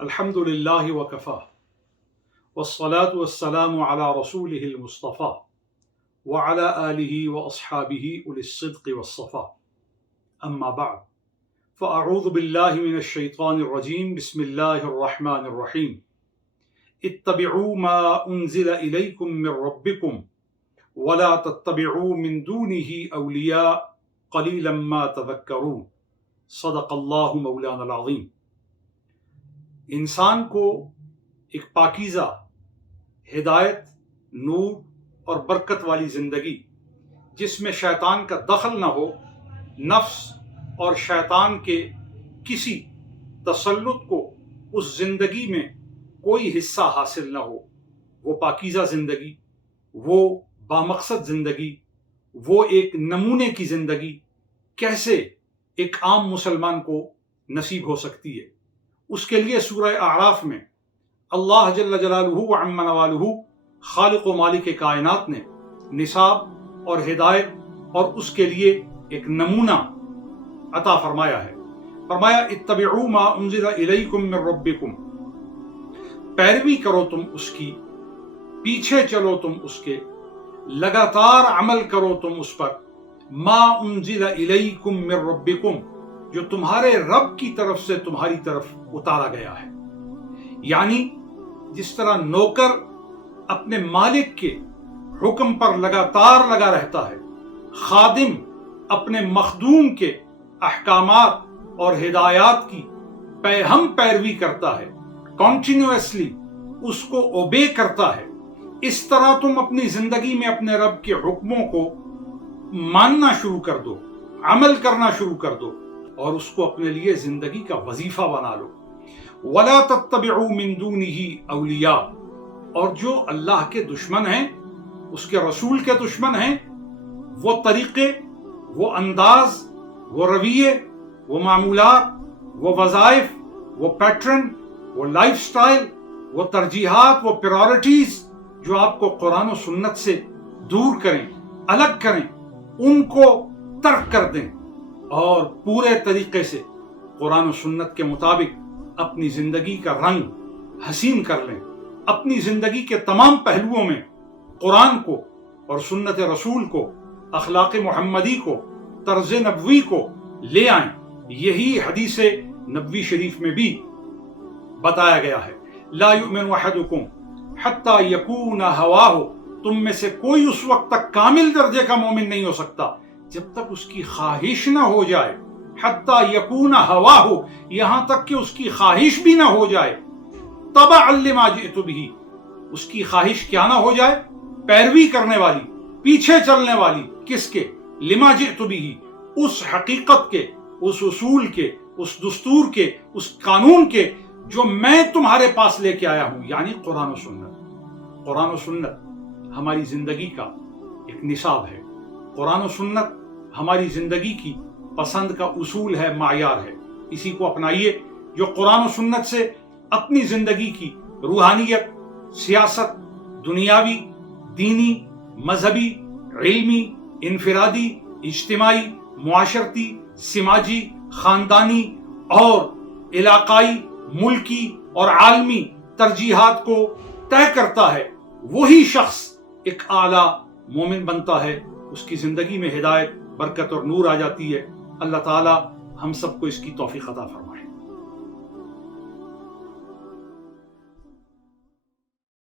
الحمد للہ وکفا والصلاة والسلام علی رسولہ المصطفیٰ وعلی آلہ واصحابہ اولی الصدق والصفا اما بعد فاعوذ باللہ من الشیطان الرجیم بسم اللہ الرحمن الرحیم اتبعوا ما انزل الیکم من ربکم ولا تتبعوا من دونه اولیاء قلیلا ما تذکرون صدق اللہ مولانا العظیم۔ انسان کو ایک پاکیزہ ہدایت، نور اور برکت والی زندگی جس میں شیطان کا دخل نہ ہو، نفس اور شیطان کے کسی تسلط کو اس زندگی میں کوئی حصہ حاصل نہ ہو، وہ پاکیزہ زندگی، وہ بامقصد زندگی، وہ ایک نمونے کی زندگی کیسے ایک عام مسلمان کو نصیب ہو سکتی ہے؟ اس کے لیے سورہ اعراف میں اللہ جل جلالہ وعم نوالہ خالق و مالک کائنات نے نصاب اور ہدایت اور اس کے لیے ایک نمونہ عطا فرمایا ہے۔ فرمایا اتبعوا ما انزل الیکم من ربکم، پیروی کرو تم اس کی، پیچھے چلو تم اس کے، لگاتار عمل کرو تم اس پر، ما انزل الیکم من ربکم، جو تمہارے رب کی طرف سے تمہاری طرف اتارا گیا ہے۔ یعنی جس طرح نوکر اپنے مالک کے حکم پر لگاتار لگا رہتا ہے، خادم اپنے مخدوم کے احکامات اور ہدایات کی ہم پیروی کرتا ہے، کنٹینیوسلی اس کو اوبے کرتا ہے، اس طرح تم اپنی زندگی میں اپنے رب کے حکموں کو ماننا شروع کر دو، عمل کرنا شروع کر دو اور اس کو اپنے لیے زندگی کا وظیفہ بنا لو۔ وَلَا تَتَّبِعُوا مِن دُونِهِ أَوْلِيَاءَ، اور جو اللہ کے دشمن ہیں، اس کے رسول کے دشمن ہیں، وہ طریقے، وہ انداز، وہ رویے، وہ معمولات، وہ وظائف، وہ پیٹرن، وہ لائف سٹائل، وہ ترجیحات، وہ پرائورٹیز جو آپ کو قرآن و سنت سے دور کریں، الگ کریں، ان کو ترک کر دیں اور پورے طریقے سے قرآن و سنت کے مطابق اپنی زندگی کا رنگ حسین کر لیں، اپنی زندگی کے تمام پہلوؤں میں قرآن کو اور سنت رسول کو، اخلاق محمدی کو، طرز نبوی کو لے آئیں۔ یہی حدیث نبوی شریف میں بھی بتایا گیا ہے، لا یؤمن احدکم حتی یکون ہواہ، تم میں سے کوئی اس وقت تک کامل درجے کا مومن نہیں ہو سکتا جب تک اس کی خواہش نہ ہو جائے، حتی یکون ہواہ، یہاں تک کہ اس کی خواہش بھی نہ ہو جائے، تبعا لما جئت بہ، اس کی خواہش کیا نہ ہو جائے؟ پیروی کرنے والی، پیچھے چلنے والی، کس کے؟ لما جئت بہ، اس حقیقت کے، اس اصول کے، اس دستور کے، اس قانون کے جو میں تمہارے پاس لے کے آیا ہوں، یعنی قرآن و سنت۔ قرآن و سنت ہماری زندگی کا ایک نصاب ہے، قرآن و سنت ہماری زندگی کی پسند کا اصول ہے، معیار ہے۔ اسی کو اپنائیے جو قرآن و سنت سے اپنی زندگی کی روحانیت، سیاست، دنیاوی، دینی، مذہبی، علمی، انفرادی، اجتماعی، معاشرتی، سماجی، خاندانی اور علاقائی، ملکی اور عالمی ترجیحات کو طے کرتا ہے، وہی شخص ایک اعلیٰ مومن بنتا ہے، اس کی زندگی میں ہدایت، برکت اور نور آ جاتی ہے۔ اللہ تعالی ہم سب کو اس کی توفیق عطا فرمائے۔